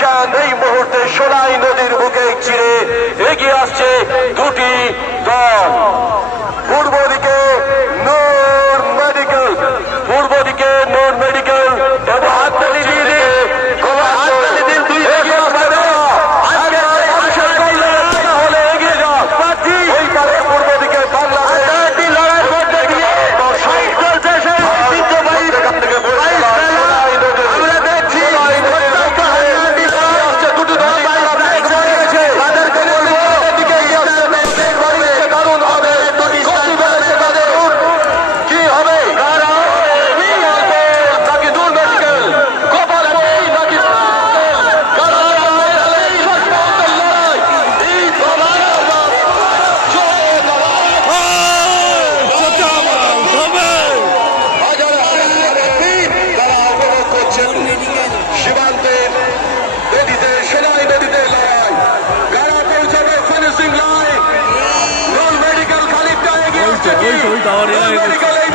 নিশান এই মুহূর্তে সোনাই নদীর বুকে চিরে এগিয়ে আসছে দুটি দল। পূর্ব দিকে নূর মেডিকেল, পূর্ব দিকে নূর মেডিকেল এবং হাততালি দিয়ে হাততালি দিন দুই এগিয়ে হলে এগিয়ে যাও। ওই পারে পূর্ব দিকে বাংলাদেশ লড়াই করতে গিয়ে আমরা দেখছি দুটো দল তাদেরকে বলবো দারুণ হবে কি হবে নাকি দূর মেডিকেল গোপাল নাকি সীমান্তের নদীতে সোনাই নদীতে লড়াই কারা পৌঁছাবে ফিনিশিং লাইন। নূর মেডিকেল খানিকটা এগিয়ে আসছে কি? নূর মেডিকেল এই